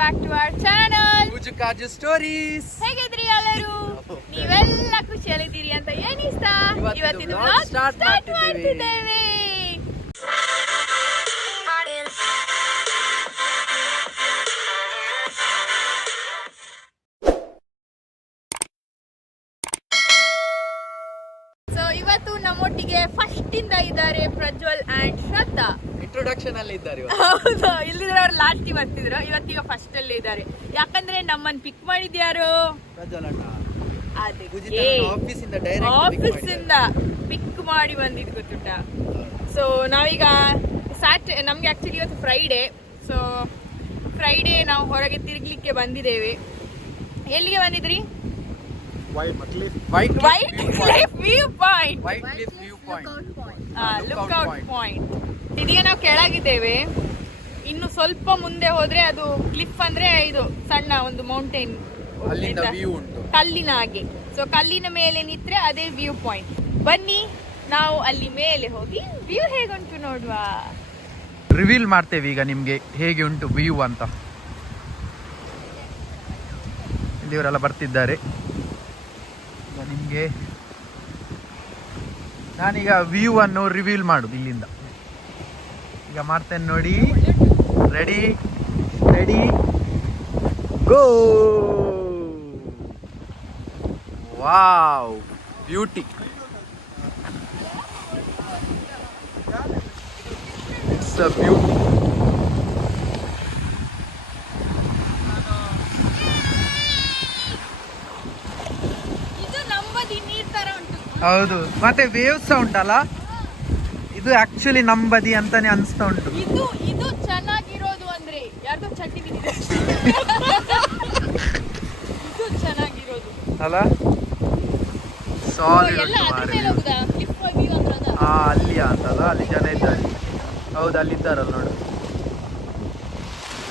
Back to our channel Mujukaju stories. ಹೇಗಿದ್ರಿ ಎಲ್ಲರೂ? ನೀವೆಲ್ಲ ಖುಷಿಯಲ್ಲಿದ್ದೀರಿ ಅಂತ ಎಣಿಸ್ತಾ ಇವತ್ತಿನ ವ್ಲಾಗ್ ಸ್ಟಾರ್ಟ್ ಮಾಡ್ತಿದ್ದೇವೆ. ಸೊ ಇವತ್ತು ನಮ್ಮೊಟ್ಟಿಗೆ ಫಸ್ಟ್ ಇಂದ ಇದ್ದಾರೆ ಪ್ರಜ್ವಲ್ ಅಂಡ್ ಶ್ರದ್ಧಾ. ಇಂಟ್ರೊಡಕ್ಷನ್ ಅಲ್ಲಿ ಇದ್ದಾರೆ. ಹೌದು, ಇಲ್ಲಿದ್ರೆ ಅವ್ರು ಲಾಸ್ಟ್ ಬರ್ತಿದ್ರು, ಇವತ್ತೀಗ ಫಸ್ಟ್ ಅಲ್ಲೇ ಇದ್ದಾರೆ. ಯಾಕಂದ್ರೆ ನಮ್ಮನ್ನ ಪಿಕ್ ಮಾಡಿದ್ಯಾರು? ಪ್ರಜ್ವಲ್ ಅಣ್ಣ ಆಫೀಸ್ ಇಂದ ಪಿಕ್ ಮಾಡಿ ಬಂದಿದ್ ಗೊತ್ತುಂಟ. ಸೊ ನಾವೀಗ ನಮ್ಗೆ ಆಕ್ಚುಲಿ ಇವತ್ತು ಫ್ರೈಡೇ. ಸೊ ಫ್ರೈಡೇ ನಾವು ಹೊರಗೆ ತಿರ್ಗ್ಲಿಕ್ಕೆ ಬಂದಿದ್ದೇವೆ. ಎಲ್ಲಿಗೆ ಬಂದಿದ್ರಿ? White Cliff View Point. Lookout point. ಇದೀಗ ನಾವು ಕೆಳಗಿದ್ದೇವೆ. ಇನ್ನು ಸ್ವಲ್ಪ ಮುಂದೆ ಹೋದ್ರೆ ಅದು ಕ್ಲಿಫ್ ಅಂದ್ರೆ ಇದು ಸಣ್ಣ ಒಂದು ಮೌಂಟೇನ್, ಕಲ್ಲಿನ ಹಾಗೆ. ಸೊ ಕಲ್ಲಿನ ಮೇಲೆ ನಿಂತ್ರೆ ಅದೇ ವ್ಯೂ ಪಾಯಿಂಟ್. ಬನ್ನಿ ನಾವು ಅಲ್ಲಿ ಮೇಲೆ ಹೋಗಿ ವ್ಯೂ ಹೇಗುಂಟು ನೋಡುವ. ರಿವೀಲ್ ಮಾಡ್ತೇವೆ ಈಗ ನಿಮ್ಗೆ ಹೇಗೆ ಉಂಟು ವ್ಯೂ ಅಂತ. ಇಲ್ಲಿ ಇವರೆಲ್ಲ ಬರ್ತಿದ್ದಾರೆ. ನಿಮ್ಗೆ ನಾನೀಗ ವ್ಯೂ ಅನ್ನು ರಿವೀಲ್ ಮಾಡುದು ಇಲ್ಲಿಂದ. ಈಗ ಮಾಡ್ತೇನೆ ನೋಡಿ. Ready ready go. Wow, beauty. It's a beauty. ಹೌದು, ಮತ್ತೆ ವೇವ್ಸ್ ಉಂಟಲ್ಲ, ಇದು ಆಕ್ಚುಲಿ ನಂಬದಿ ಅಂತಾನೆ ಅನ್ಸ್ತಾ ಉಂಟು. ಇದು ಚೆನ್ನಾಗಿರೋದು ಅಂದ್ರೆ ಯಾರ್ದೋ ಚಟ್ನಿ ಬಿದ್ದಿದೆ. ಇದು ಚೆನ್ನಾಗಿರೋದು ಅಲ್ಲ, ಸಾಲಿಡ್ ಅಲ್ಲಿ ಅಂತಲ್ಲ, ಅಲ್ಲಿ ಜನ ಇದ್ದಾರೆ. ಹೌದು, ಅಲ್ಲಿ ಇದ್ದಾರಲ್ಲ ನೋಡು.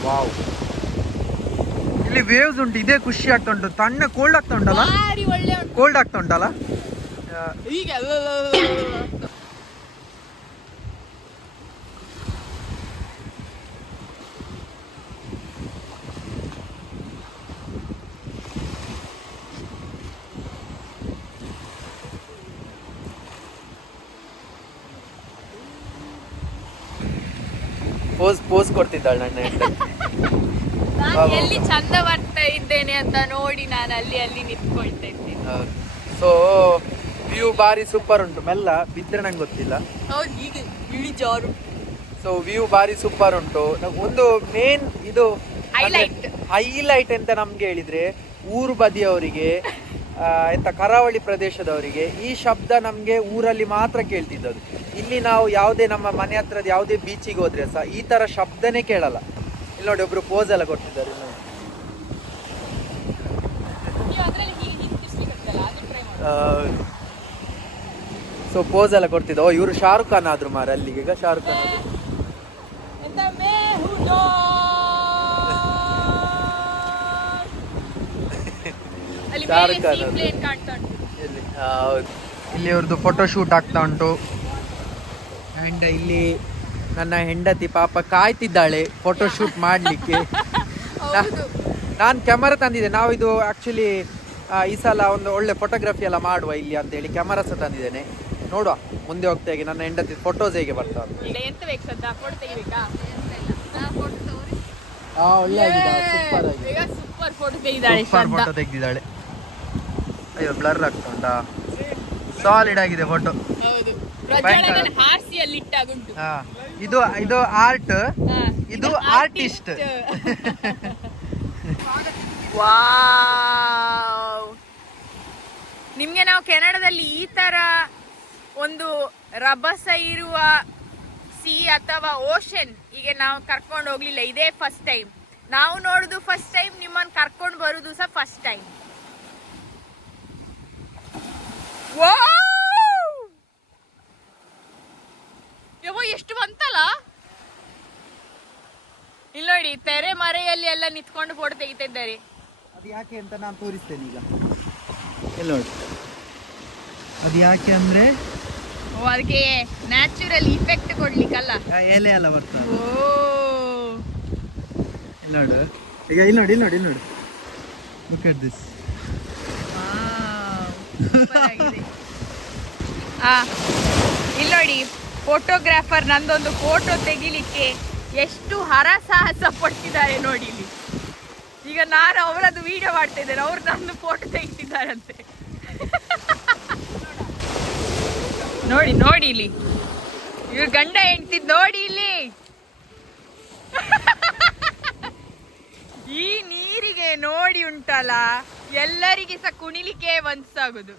ವಾವ್, ಇಲ್ಲಿ ವೇವ್ಸ್ ಉಂಟು. ಇದೇ ಖುಷಿ ಆಗ್ತಾ ಉಂಟು. ತಣ್ಣ ಕೋಲ್ಡ್ ಆಗ್ತಾ ಉಂಟಲ್ಲ, ಕೋಲ್ಡ್ ಆಗ್ತಾ ಉಂಟಲ್ಲ ಈಗ. ಪೋಸ್ ಕೊಡ್ತಿದ್ದಾಳೆ ನನ್ನ ಹೆಂಡತಿ. ನಾನು ಎಲ್ಲಿ ಚಂದ ಬರ್ತಾ ಇದ್ದೇನೆ ಅಂತ ನೋಡಿ ನಾನು ಅಲ್ಲಿ ನಿಂತ್ಕೊಳ್ತಾ ಇದ್ದೇನೆ. ಸೊ ವ್ಯೂ ಬಾರಿ ಸೂಪರ್ ಉಂಟು. ಮೆಲ್ಲ ಬಿದ್ರೆ ನಂಗೆ ಗೊತ್ತಿಲ್ಲ. ಹೌದು, ಈಗ ಇಳಿಜಾರು. ಸೊ ವ್ಯೂ ಬಾರಿ ಸೂಪರ್ ಉಂಟು. ಒಂದು ಮೇನ್ ಇದು ಹೈಲೈಟ್ ಅಂತ ನಮ್ಗೆ ಹೇಳಿದ್ರೆ, ಊರು ಬದಿಯವರಿಗೆ ಎಂತ ಕರಾವಳಿ ಪ್ರದೇಶದವರಿಗೆ ಈ ಶಬ್ದ ನಮ್ಗೆ ಊರಲ್ಲಿ ಮಾತ್ರ ಕೇಳ್ತಿದ್ದದು. ಇಲ್ಲಿ ನಾವು ಯಾವುದೇ ನಮ್ಮ ಮನೆ ಹತ್ರದ ಯಾವುದೇ ಬೀಚಿಗೆ ಹೋದ್ರೆ ಸಹ ಈ ತರ ಶಬ್ದನೇ ಕೇಳಲ್ಲ. ಇಲ್ಲಿ ನೋಡಿ, ಒಬ್ರು ಪೋಸ್ ಎಲ್ಲ ಕೊಡ್ತಿದ್ದಾರೆ. ಸೊ ಪೋಸ್ ಎಲ್ಲ ಕೊಡ್ತಿದ್ದ. ಓ, ಇವರು ಶಾರುಖ್ ಖಾನ್ ಆದ್ರು ಮಾರ ಅಲ್ಲಿಗೆ. ಈಗ ಶಾರುಖ್ ಖಾನ್ ಇಲ್ಲಿ ಅವ್ರದ್ದು ಫೋಟೋ ಶೂಟ್ ಆಗ್ತಾ ಉಂಟು. ಅಂಡ್ ಇಲ್ಲಿ ನನ್ನ ಹೆಂಡತಿ ಪಾಪ ಕಾಯ್ತಿದ್ದಾಳೆ ಫೋಟೋ ಶೂಟ್ ಮಾಡ್ಲಿಕ್ಕೆ. ನಾನು ಕ್ಯಾಮರಾ ತಂದಿದ್ದೆ. ನಾವು ಇದು ಆಕ್ಚುಲಿ ಈ ಸಲ ಒಂದು ಒಳ್ಳೆ ಫೋಟೋಗ್ರಫಿ ಎಲ್ಲ ಮಾಡುವ ಇಲ್ಲಿ ಅಂತ ಹೇಳಿ ಕ್ಯಾಮರಾ ಸಹ ತಂದಿದ್ದೇನೆ. ನೋಡುವ ಮುಂದೆ ಹೋಗ್ತಾ ಹೇಗೆ ನನ್ನ ಹೆಂಡತಿ ಫೋಟೋಸ್ ಹೇಗೆ ಬರ್ತಾ ಉಂಟು. ಸೂಪರ್ ಫೋಟೋ ತೆಗೆದಿದ್ದಾಳೆ. ಅಯ್ಯೋ, ಬ್ಲರ್ ಆಗ್ತಾ ಉಂಟಾ? ಸಾಲಿಡ್ ಆಗಿದೆ ಫೋಟೋ. ಇದು ಆರ್ಟ್, ಇದು ಆರ್ಟಿಸ್ಟ್. ನಿಮ್ಗೆ ನಾವು ಕೆನಡಾದಲ್ಲಿ ಈ ತರ ಒಂದು ರಭಸ ಇರುವ ಸಿ ಅಥವಾ ಓಷನ್ ಈಗ ನಾವು ಕರ್ಕೊಂಡು ಹೋಗ್ಲಿಲ್ಲ. ಇದೇ ಫಸ್ಟ್ ಟೈಮ್ ನಾವು ನೋಡುದು, ಫಸ್ಟ್ ಟೈಮ್ ನಿಮ್ಮನ್ನು ಕರ್ಕೊಂಡು ಬರುದು ಸಹ ಫಸ್ಟ್ ಟೈಮ್. ಎಷ್ಟು ಬಂತಲ್ಲ. ಇಲ್ಲಿ ನೋಡಿ, ತೆರೆ ಮರೆಯಲ್ಲಿ ಎಲ್ಲ ನಿಂತ್ಕೊಂಡು ಫೋಟೋ ತೆಗಿತಾ ಇದ್ದಾರೆ. ಅದು ಯಾಕೆ ಅಂತ ನಾನು ತೋರಿಸ್ತೇನೆ ಈಗ. ಇಲ್ಲಿ ನೋಡಿ, ಅದು ಯಾಕೆ ಅಂದ್ರೆ ಅದಕ್ಕೆ ನ್ಯಾಚುರಲ್ ಇಫೆಕ್ಟ್ ಕೊಡ್ಲಿಕ್ಕಲ್ಲ, ಎಲೆ ಎಲ್ಲ ಬರ್ತದೆ. ನೋಡು, ಈಗ ಇಲ್ಲಿ ನೋಡಿ ಲುಕ್ ಎಟ್ ದಿಸ್. ಇಲ್ಲಿ ನೋಡಿ ಫೋಟೋಗ್ರಾಫರ್ ನಂದೊಂದು ಫೋಟೋ ತೆಗಿಲಿಕ್ಕೆ ಎಷ್ಟು ಹರಸಾಹಸ ಪಟ್ಟಿದ್ದಾರೆ ನೋಡಿ ಇಲ್ಲಿ. ಈಗ ನಾನು ಅವರದ್ದು ವಿಡಿಯೋ ಮಾಡ್ತಾ ಇದ್ದೇನೆ, ಅವ್ರು ನಂದು ಫೋಟೋ ತೆಗಿತಿದ್ದಾರಂತೆ. ನೋಡಿ ನೋಡಿ ಇಲ್ಲಿ ಇವ್ರ ಗಂಡ ಹೆಂಡ್ತಿದ್ ನೋಡಿ ಇಲ್ಲಿ. ಈ ನೀರಿಗೆ ನೋಡಿ ಉಂಟಲ್ಲ, ಎಲ್ಲರಿಗೆ ಸಹ ಕುಣಿಲಿಕ್ಕೆ ಮನ್ಸಾಗುದು,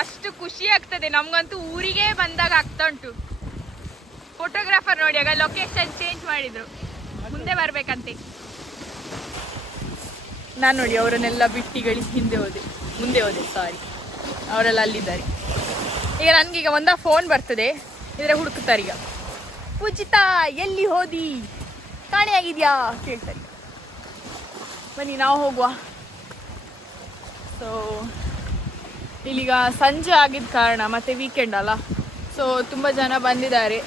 ಅಷ್ಟು ಖುಷಿ ಆಗ್ತದೆ ನಮ್ಗಂತೂ. ಊರಿಗೆ ಬಂದಾಗ ಆಗ್ತಾ ಉಂಟು. ಫೋಟೋಗ್ರಾಫರ್ ನೋಡಿ ಆಗ ಲೊಕೇಶನ್ ಚೇಂಜ್ ಮಾಡಿದ್ರು, ಮುಂದೆ ಬರ್ಬೇಕಂತೆ. ನಾನು ನೋಡಿ ಅವರನ್ನೆಲ್ಲ ಬಿಟ್ಟಿಗಳಿ ಮುಂದೆ ಹೋದೆ ಸಾರಿ, ಅವರೆಲ್ಲ ಅಲ್ಲಿದ್ದಾರೆ. ಈಗ ನನ್ಗೀಗ ಫೋನ್ ಬರ್ತದೆ, ಇದ್ರೆ ಹುಡುಕ್ತಾರೆ ಈಗ. ಪೂಜಿತಾ ಎಲ್ಲಿ ಹೋದಿ, ಕಾಣೆಯಾಗಿದ್ಯಾ ಕೇಳ್ತಾರೆ. ಬನ್ನಿ ನಾವು ಹೋಗುವ. ಸೊ ಇಲ್ಲಿಗ ಸಂಜೆ ಆಗಿದ್ದ ಕಾರಣ ಮತ್ತೆ ವೀಕೆಂಡ್ ಅಲ್ಲ, ಸೊ ತುಂಬ ಜನ ಬಂದಿದ್ದಾರೆ.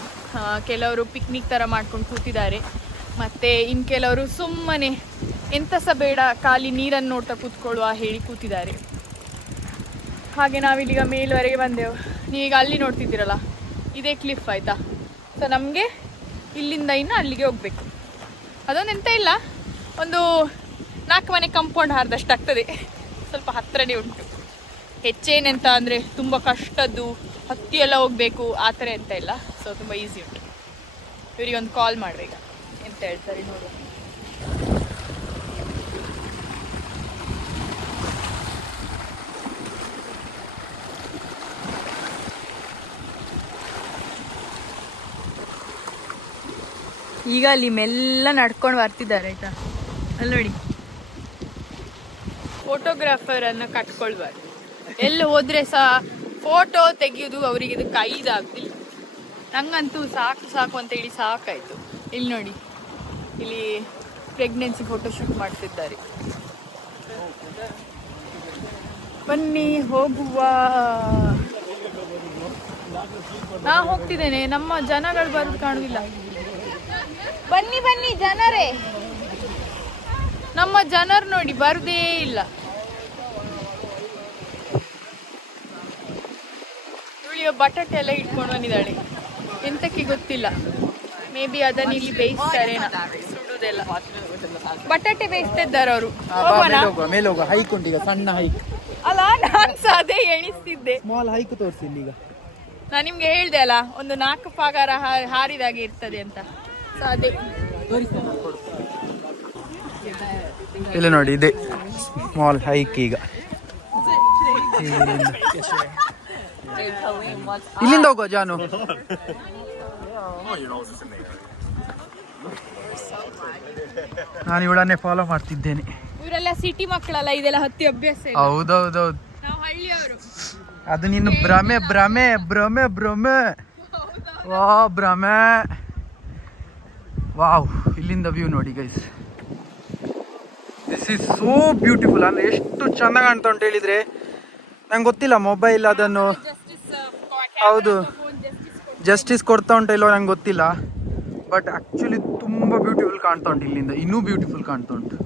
ಕೆಲವರು ಪಿಕ್ನಿಕ್ ಥರ ಮಾಡ್ಕೊಂಡು ಕೂತಿದ್ದಾರೆ, ಮತ್ತು ಇನ್ನು ಕೆಲವರು ಸುಮ್ಮನೆ ಎಂತ ಸಹ ಬೇಡ ಖಾಲಿ ನೀರನ್ನು ನೋಡ್ತಾ ಕೂತ್ಕೊಳ್ಳುವ ಹೇಳಿ ಕೂತಿದ್ದಾರೆ. ಹಾಗೆ ನಾವಿಲ್ಲಿಗ ಮೇಲ್ವರೆಗೆ ಬಂದೆವು. ನೀವೀಗ ಅಲ್ಲಿ ನೋಡ್ತಿದ್ದೀರಲ್ಲ, ಇದೇ ಕ್ಲಿಫ್ ಆಯಿತಾ. ಸೊ ನಮಗೆ ಇಲ್ಲಿಂದ ಇನ್ನು ಅಲ್ಲಿಗೆ ಹೋಗಬೇಕು. ಅದೊಂದು ಎಂತ ಇಲ್ಲ, ಒಂದು 4 ಮನೆ ಕಂಪೌಂಡ್ ಹಾರ್ದಷ್ಟು ಆಗ್ತದೆ. ಸ್ವಲ್ಪ ಹತ್ತಿರನೇ ಉಂಟು. ಹೆಚ್ಚೇನೆಂತ ಅಂದರೆ ತುಂಬ ಕಷ್ಟದ್ದು ಹತ್ತಿ ಎಲ್ಲ ಹೋಗಬೇಕು ಆ ಥರ ಎಂತ ಇಲ್ಲ. ಸೊ ತುಂಬ ಈಸಿ ಉಂಟು. ಇವರಿಗೊಂದು ಕಾಲ್ ಮಾಡಬೇಕು, ಎಂತ ಹೇಳ್ತಾರೆ ನೋಡುವ. ಈಗ ಅಲ್ಲಿ ಮೆಲ್ಲ ನಡ್ಕೊಂಡು ಬರ್ತಿದ್ದಾರೆ ಆಯ್ತಾ. ಅಲ್ಲಿ ನೋಡಿ, ಫೋಟೋಗ್ರಾಫರನ್ನು ಕಟ್ಕೊಳ್ಬಾರ್ದು. ಎಲ್ಲಿ ಹೋದ್ರೆ ಸಹ ಫೋಟೋ ತೆಗೆಯೋದು ಅವರಿಗೆ ಇದು ಕೈದಾಗ್ತಿಲ್ಲ. ನಂಗಂತೂ ಸಾಕು ಅಂತ ಹೇಳಿ ಸಾಕಾಯ್ತು. ಇಲ್ಲಿ ನೋಡಿ, ಇಲ್ಲಿ ಪ್ರೆಗ್ನೆನ್ಸಿ ಫೋಟೋಶೂಟ್ ಮಾಡ್ತಿದ್ದಾರೆ. ಬನ್ನಿ ಹೋಗುವ. ನಾ ಹೋಗ್ತಿದ್ದೇನೆ, ನಮ್ಮ ಜನಗಳು ಬರೋದು ಕಾಣುದಿಲ್ಲ. ಬನ್ನಿ ಬನ್ನಿ ಜನರೇ, ನಮ್ಮ ಜನರು ನೋಡಿ ಬರುದೇ ಇಲ್ಲ. ಇವಳಿಗೆ ಬಟಾಟೆ ಎಲ್ಲ ಇಟ್ಕೊಂಡು ಬಂದಿದ್ದಾಳೆ, ಎಂತಕ್ಕೆ ಗೊತ್ತಿಲ್ಲ. ಮೇ ಬಿ ಅದನ್ನ ಇಲ್ಲಿ ಬೇಯಿಸ್ತಾರೆ, ಸುಡುದೆಲ್ಲ. ಬಟಾಟೆ ಬೇಯಿಸ್ತಾ ಇದ್ದಾರೆ ಅವರು. ಹೈಕ್ ಉಂಟು ಈಗ, ಸಣ್ಣ ಹೈಕ್ ಅಲ್ಲ. ನಾನು ಸಹ ಅದೇ ಎಣಿಸ್ತಿದ್ದೆ, ಸ್ಮಾಲ್ ಹೈಕ್ ತೋರಿಸಿ ಈಗ. ನಾನು ನಿಮ್ಗೆ ಹೇಳ್ದೆ ಅಲ್ಲ, ಒಂದು 4 ಪಾಗಾರ ಹಾರಿದಾಗೆ ಇರ್ತದೆ ಅಂತ. ಸೊ ಅದೇ ಇಲ್ಲ ನೋಡಿ, ಇದೆ ಸ್ಮಾಲ್ ಹೈಕ್. ಈಗ ಇಲ್ಲಿಂದ ಹೋಗೋ ಜಾನು. ನಾನು ಇವಳನ್ನೇ ಫಾಲೋ ಮಾಡ್ತಿದ್ದೇನೆ. ಇವರೆಲ್ಲ ಸಿಟಿ ಮಕ್ಕಳಲ್ಲ, ಇದೆಲ್ಲ ಹತ್ತಿ ಅಭ್ಯಾಸ. ಹೌದೌದೌದು, ನಾವು ಹಳ್ಳಿಯವರು. ಅದು ನಿನ್ನ ಭ್ರಮೆ ಭ್ರಮೆ ಭ್ರಮೆ ಭ್ರಮೆ. ವಾ ಭ್ರಮೆ. ವಾವ್, ಇಲ್ಲಿಂದ ವ್ಯೂ ನೋಡಿ guys. This is so beautiful. ಅಂದರೆ ಎಷ್ಟು ಚೆಂದ ಕಾಣ್ತಾ ಉಂಟು ಹೇಳಿದರೆ ನಂಗೆ ಗೊತ್ತಿಲ್ಲ. ಮೊಬೈಲ್ ಅದನ್ನು ಹೌದು ಜಸ್ಟಿಸ್ ಕೊಡ್ತಾ ಉಂಟು ಇಲ್ಲೋ ನಂಗೆ ಗೊತ್ತಿಲ್ಲ. ಬಟ್ ಆ್ಯಕ್ಚುಲಿ ತುಂಬ ಬ್ಯೂಟಿಫುಲ್ ಕಾಣ್ತಾ ಉಂಟು. ಇಲ್ಲಿಂದ ಇನ್ನೂ ಬ್ಯೂಟಿಫುಲ್ ಕಾಣ್ತಾ ಉಂಟು.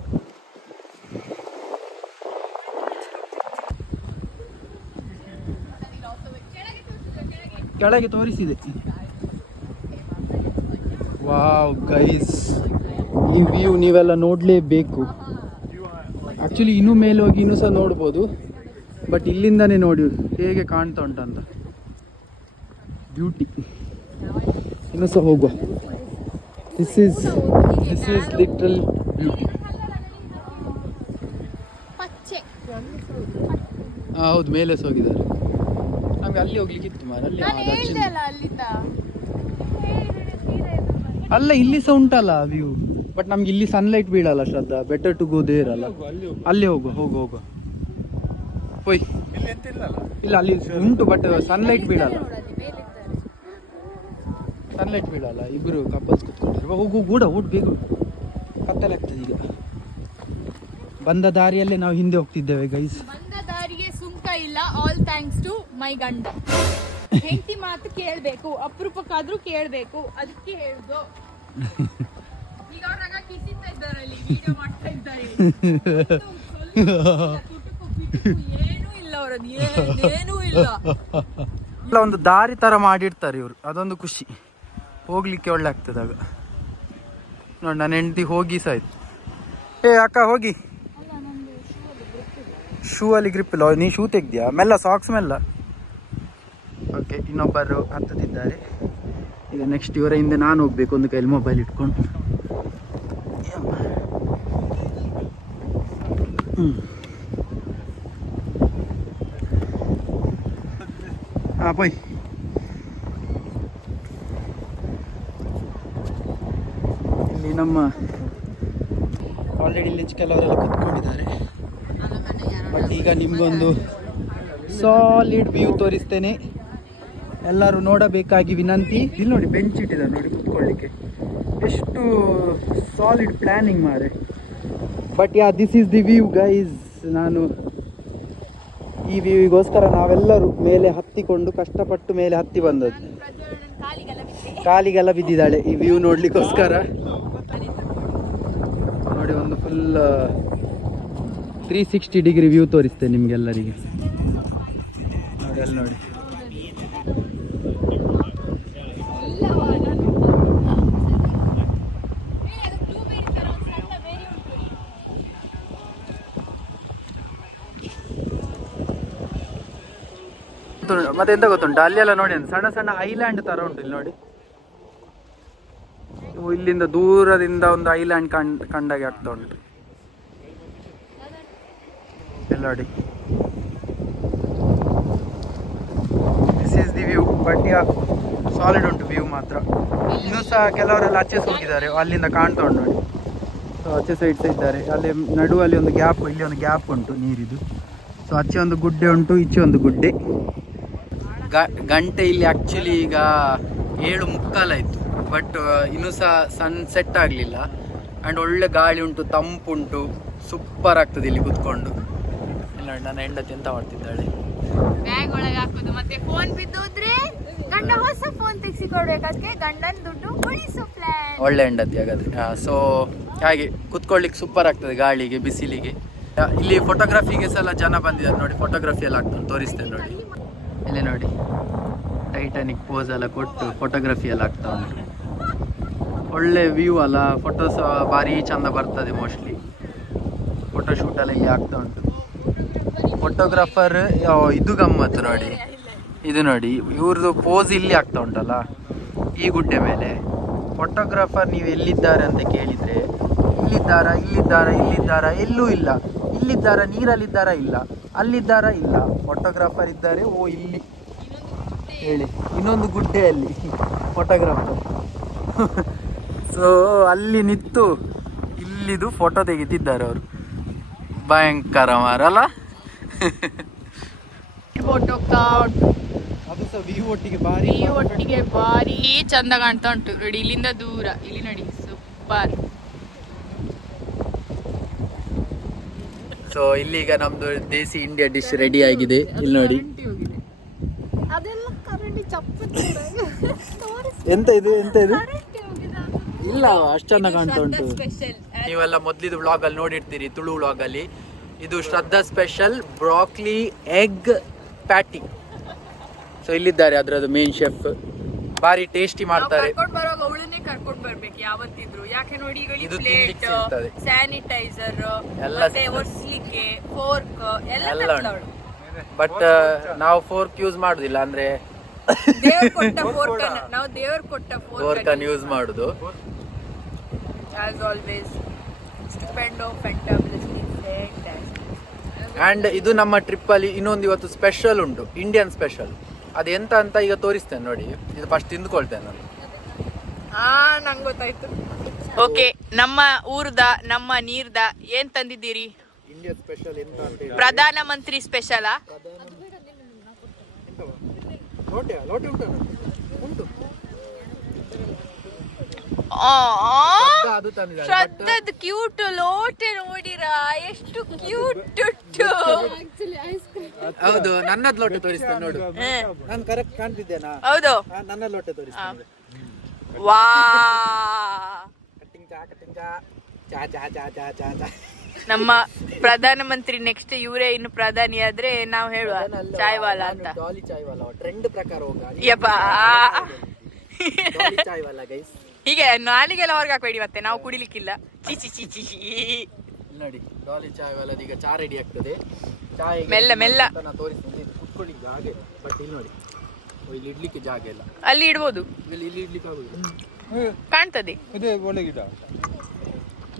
ಕೆಳಗೆ ತೋರಿಸಿದೆ. ವಾವ್ ಗೈಸ್, ಈ ವ್ಯೂ ನೀವೆಲ್ಲ ನೋಡಲೇಬೇಕು. ಆ್ಯಕ್ಚುಲಿ ಇನ್ನೂ ಮೇಲೆ ಹೋಗಿ ಇನ್ನೂ ಸಹ ನೋಡ್ಬೋದು, ಬಟ್ ಇಲ್ಲಿಂದನೇ ನೋಡಿ ಹೇಗೆ ಕಾಣ್ತಾ ಉಂಟಂತ. ಬ್ಯೂಟಿ. ಇನ್ನೂ ಸಹ ಹೋಗುವ. This is literal beauty. ಹೌದು, ಮೇಲೆ ಸಹ ಹೋಗಿದ್ದಾರೆ. ನಮ್ಗೆ ಅಲ್ಲಿ ಹೋಗ್ಲಿಕ್ಕಿತ್ತು ಮಾರ. ಅಲ್ಲಿ ಅಲ್ಲ, ಇಲ್ಲಿ ಸಹ ಉಂಟಲ್ಲ ವ್ಯೂ. ಬಟ್ ನಮ್ಗೆ ಇಲ್ಲಿ ಸನ್ಲೈಟ್ ಬೀಳಲ್ಲ Shraddha. Better to go there ಅಲ್ಲ. ಅಲ್ಲಿ ಹೋಗು. ಹೋಯ್ ಇಲ್ಲ, ಅಲ್ಲಿ ಉಂಟು ಬಟ್ ಸನ್ಲೈಟ್ ಬೀಳಲ್ಲ. ಇಬ್ರು ಕಪಲ್ಸ್ ಕೂತ್ಕೊಂಡ್ರೆ ಹೋಗು ಗೂಡ ಬೇಗ. ಕತ್ತಲೆ ಆಗ್ತದೆ ಈಗ. ಬಂದ ದಾರಿಯಲ್ಲೇ ನಾವು ಹಿಂದೆ ಹೋಗ್ತಿದ್ದೇವೆ ಗೈಸ್. ಬಂದ ದಾರಿಗೆ ಸುಂಕ ಇಲ್ಲ. ಆಲ್ ಥ್ಯಾಂಕ್ಸ್ ಟು ಮೈ ಗಂಡ. ಹೆಂಡತಿ ಮಾತು ಕೇಳಬೇಕು, ಅಪರೂಪಕ್ಕಾದ್ರೂ ಕೇಳಬೇಕು, ಅದಕ್ಕೆ ಹೇಳ್ದು. ಈಗ ಅವ್ರಾಗ ಕಿಸಿತಾ ಇದ್ದಾರಲ್ಲಿ ವಿಡಿಯೋ ಮಾಡ್ತಾ ಇದ್ದಾರೆ. ಏನೂ ಇಲ್ಲ ಅವರದ್ದು, ಏನೂ ಇಲ್ಲ. ಒಂದು ದಾರಿ ತರ ಮಾಡಿರ್ತಾರೆ ಇವರು, ಅದೊಂದು ಖುಷಿ. ಹೋಗ್ಲಿಕ್ಕೆ ಒಳ್ಳೆ ಆಗ್ತದಾಗ. ನೋಡಿ ನನ್ನ ಹೆಂಡತಿ ಹೋಗಿ ಸಾಯ್ತು. ಏ ಅಕ್ಕ ಹೋಗಿ, ಶೂ ಅಲ್ಲಿ ಗ್ರಿಪ್ ಇಲ್ಲ. ನೀ ಶೂ ತೆಗ್ದ್ಯಾ? ಮೆಲ್ಲ, ಸಾಕ್ಸ್ ಮೆಲ್ಲ. ಓಕೆ, ಇನ್ನೊಬ್ಬರು ಹತ್ತದಿದ್ದಾರೆ. ಈಗ ನೆಕ್ಸ್ಟ್ ಇವರ ಹಿಂದೆ ನಾನು ಹೋಗ್ಬೇಕು, ಒಂದು ಕೈಲಿ ಮೊಬೈಲ್ ಇಟ್ಕೊಂಡು. ಹಾಂ ಪೋಯ್. ಇಲ್ಲಿ ನಮ್ಮ ಆಲ್ರೆಡಿ ಇಲ್ಲಿ ಕೆಲವರೆಲ್ಲ ಕುತ್ಕೊಂಡಿದ್ದಾರೆ. ಬಟ್ ಈಗ ನಿಮ್ಗೊಂದು ಸಾಲಿಡ್ ವ್ಯೂ ತೋರಿಸ್ತೇನೆ, ಎಲ್ಲರೂ ನೋಡಬೇಕಾಗಿ ವಿನಂತಿ. ಇಲ್ಲಿ ನೋಡಿ ಬೆಂಚ್ ಇಟ್ಟಿದ್ದಾರೆ ನೋಡಿ ಕುತ್ಕೊಳ್ಳಿಕ್ಕೆ, ಎಷ್ಟು ಸಾಲಿಡ್ ಪ್ಲಾನಿಂಗ್ ಮಾರೆ. But yeah this is the view guys. ನಾನು ಈ ವ್ಯೂಗೋಸ್ಕರ ನಾವೆಲ್ಲರೂ ಮೇಲೆ ಹತ್ತಿಕೊಂಡು ಕಷ್ಟಪಟ್ಟು ಮೇಲೆ ಹತ್ತಿ ಬಂದದ್ದು. ಕಾಲಿಗೆಲ್ಲ ಬಿದ್ದಿದ್ದಾಳೆ ಈ ವ್ಯೂ ನೋಡ್ಲಿಕ್ಕೋಸ್ಕರ. ನೋಡಿ ಒಂದು ಫುಲ್ 360 ಡಿಗ್ರಿ ವ್ಯೂ ತೋರಿಸ್ತೇನೆ ನಿಮ್ಗೆಲ್ಲರಿಗೆ. ನೋಡಿ ಅಲ್ಲಿ ನೋಡಿ, ಮತ್ತೆ ಎಂತ ಗೊತ್ತುಂಟು, ಅಲ್ಲಿ ಎಲ್ಲ ನೋಡಿ ಸಣ್ಣ ಸಣ್ಣ ಐಲ್ಯಾಂಡ್ ತರ ಉಂಟು ಇಲ್ಲಿ ನೋಡಿ. ಇಲ್ಲಿಂದ ದೂರದಿಂದ ಒಂದು ಐಲ್ಯಾಂಡ್ ಕಂಡಾಗೆ ಆಗ್ತಾ ಉಂಟು ಇಲ್ಲಿ ನೋಡಿ. This is the view. But yeah solid ಉಂಟು ವ್ಯೂ ಮಾತ್ರ. ಇನ್ನೂ ಸಹ ಕೆಲವರೆಲ್ಲ ಆಚೆ ಹೋಗಿದ್ದಾರೆ, ಅಲ್ಲಿಂದ ಕಾಣ್ತಾ ಉಂಟು ನೋಡಿ. ಸೊ ಆಚೆ ಸೈಡ್ ಇದ್ದಾರೆ. ಅಲ್ಲಿ ನಡುವಲ್ಲಿ ಒಂದು ಗ್ಯಾಪ್, ಇಲ್ಲಿ ಒಂದು ಗ್ಯಾಪ್ ಉಂಟು ನೀರಿದು. ಸೊ ಆಚೆ ಒಂದು ಗುಡ್ಡೆ ಉಂಟು, ಈಚೆ ಒಂದು ಗುಡ್ಡೆ. ಗಂಟೆ ಇಲ್ಲಿ ಆ್ಯಕ್ಚುಲಿ ಈಗ 7:45 ಆಯಿತು. ಬಟ್ ಇನ್ನೂ ಸಹ ಸನ್ಸೆಟ್ ಆಗಲಿಲ್ಲ. ಆ್ಯಂಡ್ ಒಳ್ಳೆ ಗಾಳಿ ಉಂಟು, ತಂಪುಂಟು, ಸೂಪರ್ ಆಗ್ತದೆ ಇಲ್ಲಿ ಕುತ್ಕೊಂಡು. ಇಲ್ಲ ನನ್ನ ಹೆಂಡತಿ ಎಂತ ಮಾಡ್ತಿದ್ದಾಳೆ, ಬ್ಯಾಗ್ ಒಳಗೆ ಹಾಕುದು. ಮತ್ತೆ ಫೋನ್ ಬಿದ್ದೋದ್ರೆ ಗಂಡ ಹೊಸ ಫೋನ್ ತೆಗಿಸಿಕೊಡ್ಬೇಕು, ಅದಕ್ಕೆ ಗಂಡನ ದುಡ್ಡು ಉಳಿಸೋ ಪ್ಲಾನ್. ಒಳ್ಳೆ ಹೆಂಡತಿ ಹಾಗಾದ್ರೆ. ಸೊ ಹಾಗೆ ಕುತ್ಕೊಳ್ಳಿಕ್ಕೆ ಸೂಪರ್ ಆಗ್ತದೆ ಗಾಳಿಗೆ, ಬಿಸಿಲಿಗೆ. ಇಲ್ಲಿ ಫೋಟೋಗ್ರಫಿಗೆ ಸಲ ಜನ ಬಂದಿದ್ದಾರೆ ನೋಡಿ, ಫೋಟೋಗ್ರಫಿ ಎಲ್ಲ ಆಗ್ತದೆ, ತೋರಿಸ್ತೇನೆ ನೋಡಿ. ಇಲ್ಲಿ ನೋಡಿ ಟೈಟಾನಿಕ್ ಪೋಸ್ ಎಲ್ಲ ಕೊಟ್ಟು ಫೋಟೋಗ್ರಫಿ ಎಲ್ಲ ಆಗ್ತಾ ಉಂಟು. ಒಳ್ಳೆ ವ್ಯೂ ಅಲ್ಲ, ಫೋಟೋಸ್ ಭಾರಿ ಚಂದ ಬರ್ತದೆ. ಮೋಸ್ಟ್ಲಿ ಫೋಟೋಶೂಟ್ ಎಲ್ಲ ಇಲ್ಲಿ ಆಗ್ತಾ ಉಂಟು. ಫೋಟೋಗ್ರಾಫರ್ ಇದು ಗಮ್ಮತ್ತು ನೋಡಿ, ಇದು ನೋಡಿ ಇವ್ರದ್ದು ಪೋಸ್ ಇಲ್ಲಿ ಆಗ್ತಾ ಉಂಟಲ್ಲ ಈ ಗುಡ್ಡೆ ಮೇಲೆ. ಫೋಟೋಗ್ರಾಫರ್ ನೀವು ಎಲ್ಲಿದ್ದಾರೆ ಅಂತ ಕೇಳಿದರೆ, ಇಲ್ಲಿದ್ದಾರಾ ಇಲ್ಲಿದ್ದಾರಾ ಇಲ್ಲಿದ್ದಾರಾ ಎಲ್ಲೂ ಇಲ್ಲ, ಇಲ್ಲಿದ್ದಾರಾ ನೀರಲ್ಲಿದ್ದಾರಾ ಇಲ್ಲ, ಅಲ್ಲಿದ್ದಾರಾ ಇಲ್ಲ. ಫೋಟೋಗ್ರಾಫರ್ ಇದ್ದಾರೆ, ಓ ಇಲ್ಲಿ ಹೇಳಿ ಇನ್ನೊಂದು ಗುಡ್ಡೆಯಲ್ಲಿ ಫೋಟೋಗ್ರಾಫರ್. ಸೊ ಅಲ್ಲಿ ನಿಂತು ಇಲ್ಲಿದು ಫೋಟೋ ತೆಗಿತಿದ್ದಾರೆ ಅವರು. ಭಯಂಕರ ಮಾರಲ್ಲ. ಫೋಟೋ ಅದು ಸಹ ವ್ಯೂ ಒಟ್ಟಿಗೆ ಭಾರಿ ಚಂದ ಕಾಣ್ತಾ ಉಂಟು ನೋಡಿ. ಇಲ್ಲಿಂದ ದೂರ ಇಲ್ಲಿ ನೋಡಿ, ಸೂಪರ್. ಸೊ ಇಲ್ಲಿಗ ನಮ್ದು ದೇಸಿ ಇಂಡಿಯಾ ಡಿಶ್ ರೆಡಿ ಆಗಿದೆ. ಇಲ್ಲಿ ನೋಡಿ, ಎಂತ ಇದು ಇಲ್ಲ, ಅಷ್ಟು ಚೆನ್ನಾಗಿ ಕಾಣ್ತಾ ಉಂಟು. ನೀವೆಲ್ಲ ಮೊದ್ಲಿದ್ದು ವ್ಲಾಗ್ ಅಲ್ಲಿ ನೋಡಿರ್ತೀರಿ, ತುಳು ವ್ಲಾಗ್ ಅಲ್ಲಿ. ಇದು Shraddha special broccoli egg patty. So ಇಲ್ಲಿದ್ದಾರೆ ಅದ್ರದ್ದು ಮೇನ್ ಶೆಫ್, ಭಾರಿ ಟೇಸ್ಟಿ ಮಾಡ್ತಾರೆ. ಕರ್ಕೊಂಡು ಬರ್ಬೇಕು ಯಾವತ್ತಿದ್ರು, ಯಾಕೆ ನೋಡಿ ಇದು ತಿನ್ಲಿಕ್ಕೆ ಸಿಗ್ತದೆ. ಸ್ಯಾನಿಟೈಸರ್ ಎಲ್ಲ ಒರ್ಸ್ಲಿಕ್ಕೆ ಫೋರ್ಕ್ ಎಲ್ಲ ಉಂಟು. ಬಟ್ ನಾವು ಫೋರ್ಕ್ ಯೂಸ್ ಮಾಡುದಿಲ್ಲ, ಅಂದ್ರೆ ದೇವ್ರು ಕೊಟ್ಟ ಫೋರ್ಕ್ ನಾವು ದೇವ್ರು ಕೊಟ್ಟ ಫೋರ್ಕ್ ಅನ್ನು ಯೂಸ್ ಮಾಡುದು. As always stupendo fantabulously fantastic. And ಇದು ನಮ್ಮ ಟ್ರಿಪ್ ಅಲ್ಲಿ ಇನ್ನೊಂದು ಇವತ್ತು ಸ್ಪೆಷಲ್ ಉಂಟು, ಇಂಡಿಯನ್ ಸ್ಪೆಷಲ್. ಅದೆಂತ ಅಂತ ಈಗ ತೋರಿಸ್ತೇನೆ ನೋಡಿ. ಇದು ಫಸ್ಟ್ ತಿಂದುಕೊಳ್ತೇನೆ ನಾನು. ನಂಗೆ ಗೊತ್ತಾಯ್ತು. ಓಕೆ, ನಮ್ಮ ಊರ್ದ ನಮ್ಮ ನೀರ್ದ ಏನ್ ತಂದಿದ್ದೀರಿ? ಇಂಡಿಯನ್ ಸ್ಪೆಷಲ್ ಎಂತ ಅಂತ ಹೇಳಿ, ಪ್ರಧಾನ ಮಂತ್ರಿ ಸ್ಪೆಷಲಾ? ಲೋಟೆ ಉಂಟು. ಅದು ತಂದಿದ್ದಾರೆ. ಶ್ರದ್ಧದ ಕ್ಯೂಟ್ ಲೋಟೆ ನೋಡಿರಾ, ಎಷ್ಟು ಕ್ಯೂಟ್ ಉಂಟು. ಹೌದು, ನನ್ನದ್ ಲೋಟೆ ತೋರಿಸ್ತೇನೆ ನೋಡು. ನಾನು ಕರೆಕ್ಟ್ ಕಾಣ್ತಿದ್ದೇನಾ? ಹೌದು, ನನ್ನ ಲೋಟೆ ತೋರಿಸ್ತೇನೆ. ವಾ ನಮ್ಮ ಪ್ರಧಾನಮಂತ್ರಿ ನೆಕ್ಸ್ಟ್ ಇವರೇ ಇನ್ನು ಪ್ರಧಾನಿ ಆದ್ರೆ ನಾವು ಹೇಳುವ ಚಾಯ್ ವಾಲಾ ಅಂತ. ಡಾಲಿ ಚಾಯ್ ವಾಲಾ ಟ್ರೆಂಡ್ ಪ್ರಕಾರ ಯಪ್ಪಾ ಚಾಯ್ ವಾಲಾ ಗೈಸ್. ಹೀಗೆ ನಾಲಿಗೆಲ್ಲ ಹೊರಗೆ ಹಾಕಬೇಡಿ, ಮತ್ತೆ ನಾವು ಕುಡಿಲಿಕ್ಕಿಲ್ಲ. ಚಿ ಚಿ ಚಿ ಚಿ ನೋಡಿ ಡಾಲಿ ಚಾಯ್ ವಾಲದ ಈಗ ಚಾ ರೆಡಿ ಆಗ್ತದೆ. ಚಾಯ್ ಮೆಲ್ಲ ಮೆಲ್ಲ ತೋರಿಸ್ತೀನಿ, ಕುತ್ಕೊಳ್ಳಿಕ್ಕೆ ಹಾಗೆ. ಬಟ್ ಇಲ್ಲಿ ನೋಡಿ, ಇಲ್ಲಿ ಇಡ್ಲಿಕ್ಕೆ ಜಾಗ ಇಲ್ಲ, ಅಲ್ಲಿ ಇಡ್ಬೋದು, ಇಲ್ಲಿ ಇಡ್ಲಿಕ್ಕೆ ಆಗುದಿಲ್ಲ, ಕಾಣ್ತದೆ. ಇದೇ ಒಳ್ಳೆ ಗಿಡ,